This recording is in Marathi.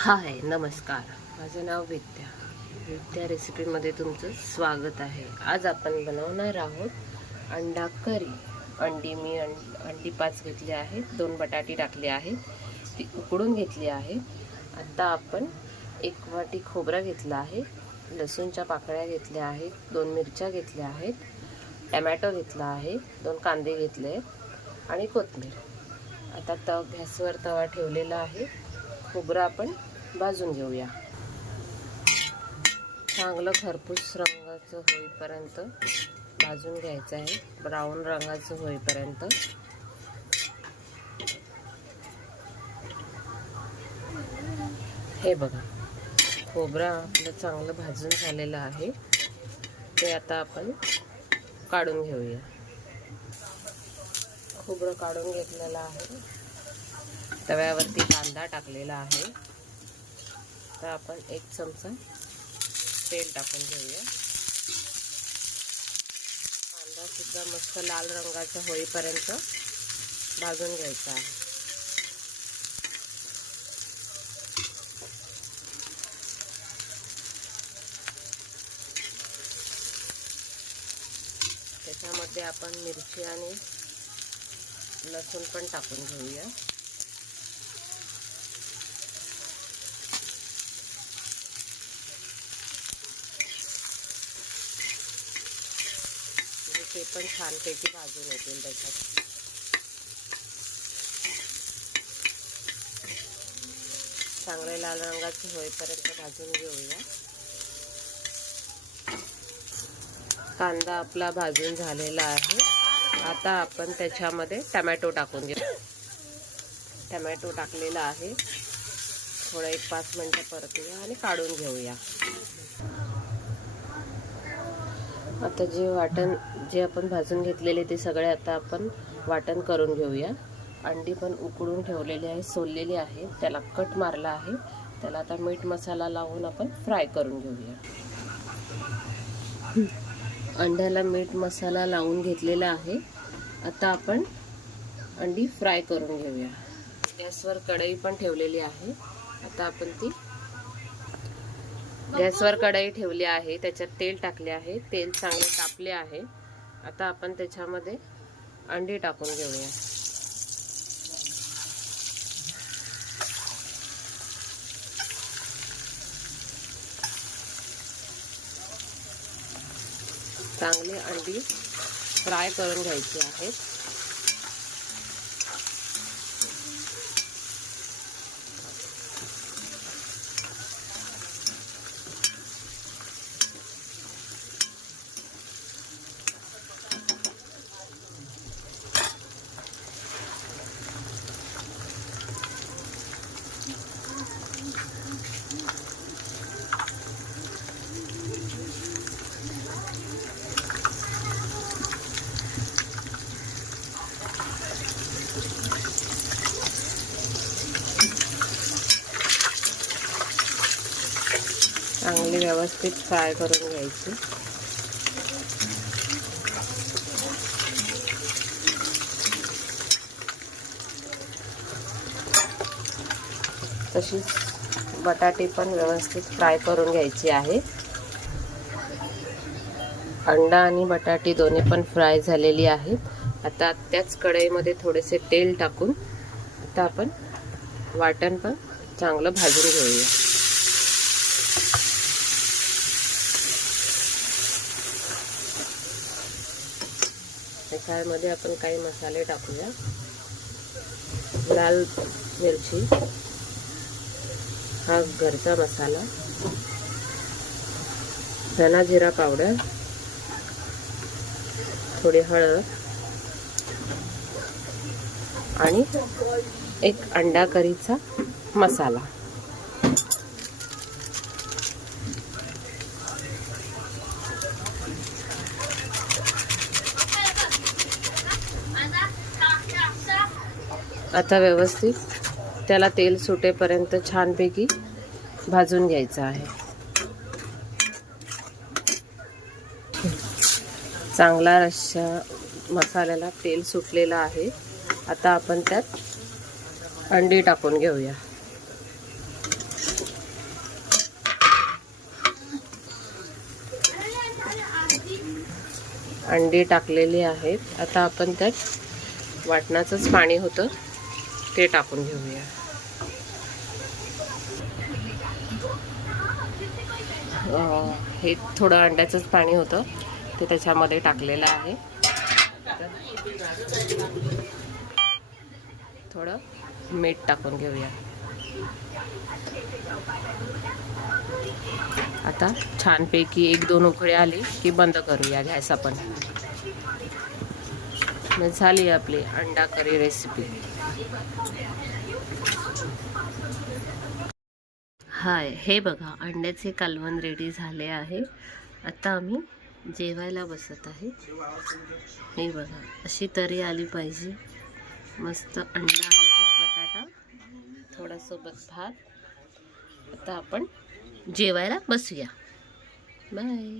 हाय नमस्कार. माझं नाव विद्या. विद्या रेसिपीमध्ये तुमचं स्वागत आहे. आज आपण बनवणार आहोत अंडा करी. अंडी मी अंडी पाच घेतली आहेत दोन बटाटी टाकली आहेत ती उकडून घेतली आहे. आत्ता आपण एक वाटी खोबरा घेतला आहे लसूणच्या पाकळ्या घेतल्या आहेत दोन मिरच्या घेतल्या आहेत टमॅटो घेतला आहे दोन कांदे घेतले आहेत आणि कोथमीर. आता तव गॅसवर तवा ठेवलेला आहे. खोबरं आपण भाजून घेऊया. चांगलं खरपूस रंगाचं होईपर्यंत भाजून घ्यायचं आहे. ब्राऊन रंगाचं होईपर्यंत. हे बघा खोबरं आपलं चांगलं भाजून झालेलं आहे. ते आता आपण काढून घेऊया. खोबरं काढून घेतलेलं आहे. तव्यावरती कांदा टाकलेला आहे. तर आपण एक चमचा तेल टाकून घेऊया. कांदा सुद्धा मस्त लाल रंगाचा होईपर्यंत भाजून घ्यायचा आहे. त्याच्यामध्ये आपण मिरची आणि लसूण पण टाकून घेऊया. ते पण छानपैकी भाजून येतील त्याच्यात. चांगले लाल रंगाचे होईपर्यंत भाजून घेऊया. कांदा आपला भाजून झालेला आहे. आता आपण त्याच्यामध्ये टमॅटो टाकून घेऊ. टमॅटो टाकलेला आहे. थोडं एक पाच मिनटं परतूया आणि काढून घेऊया. आता जे वाटण जे आपण भाजून घेतलेले ते सगळे आता आपण वाटण करून घेऊया. अंडी पण उकडून ठेवलेली आहे सोललेली आहे. त्याला कट मारला आहे. त्याला आता मीठ मसाला लावून आपण फ्राय करून घेऊया. अंड्याला मीठ मसाला लावून घेतलेला आहे. आता आपण अंडी फ्राय करून घेऊया. गॅसवर कढई पण ठेवलेली आहे. आता आपण ती गॅसवर कढई ठेवली आहे त्याच्यात तेल टाकले आहे तेल चांगले तापले आहे. आता आपण त्याच्यामध्ये अंडी टाकून घेऊया. चांगली अंडी फ्राय करून घ्यायची आहेत. चांगली व्यवस्थित फ्राय करून घ्यायची. तशीच बटाटे पण व्यवस्थित फ्राय करून घ्यायची आहे. अंडा आणि बटाटे दोन्ही पण फ्राय झालेली आहेत. आता त्याच कढईमध्ये थोडेसे तेल टाकून आता आपण वाटण पण चांगलं भाजून घेऊया. त्याच्यामध्ये आपण काही मसाले टाकूया. लाल मिरची. हा घरचा मसाला. धना जिरा पावडर. थोडी हळद. आणि एक अंडा करीचा मसाला. आता व्यवस्थित त्याला तेल सुटेपर्यंत छानपैकी भाजून घ्यायचं आहे. चांगला रश्या मसाल्याला तेल सुटलेलं आहे. आता आपण त्यात अंडी टाकून घेऊया. अंडी टाकलेली आहेत. आता आपण त्यात वाटणाचंच पाणी होतं. ते टाकून घेऊया. हे थोडं अंड्याचंच पाणी होतं. ते त्याच्यामध्ये टाकलेलं आहे. थोडं मीठ टाकून घेऊया. आता छानपैकी एक दोन उकळी आली की बंद करूया गॅस आपण. मग झाली आपली अंडा करी रेसिपी हाय हे बघा अंड्याचे कालवण रेडी झाले आहे. आता आम्ही जेवायला बसत आहे. हे बघा अशी तरी आली पाहिजे. मस्त अंडा आणि बटाटा थोडासोबत भात. आता आपण जेवायला बसूया. बाय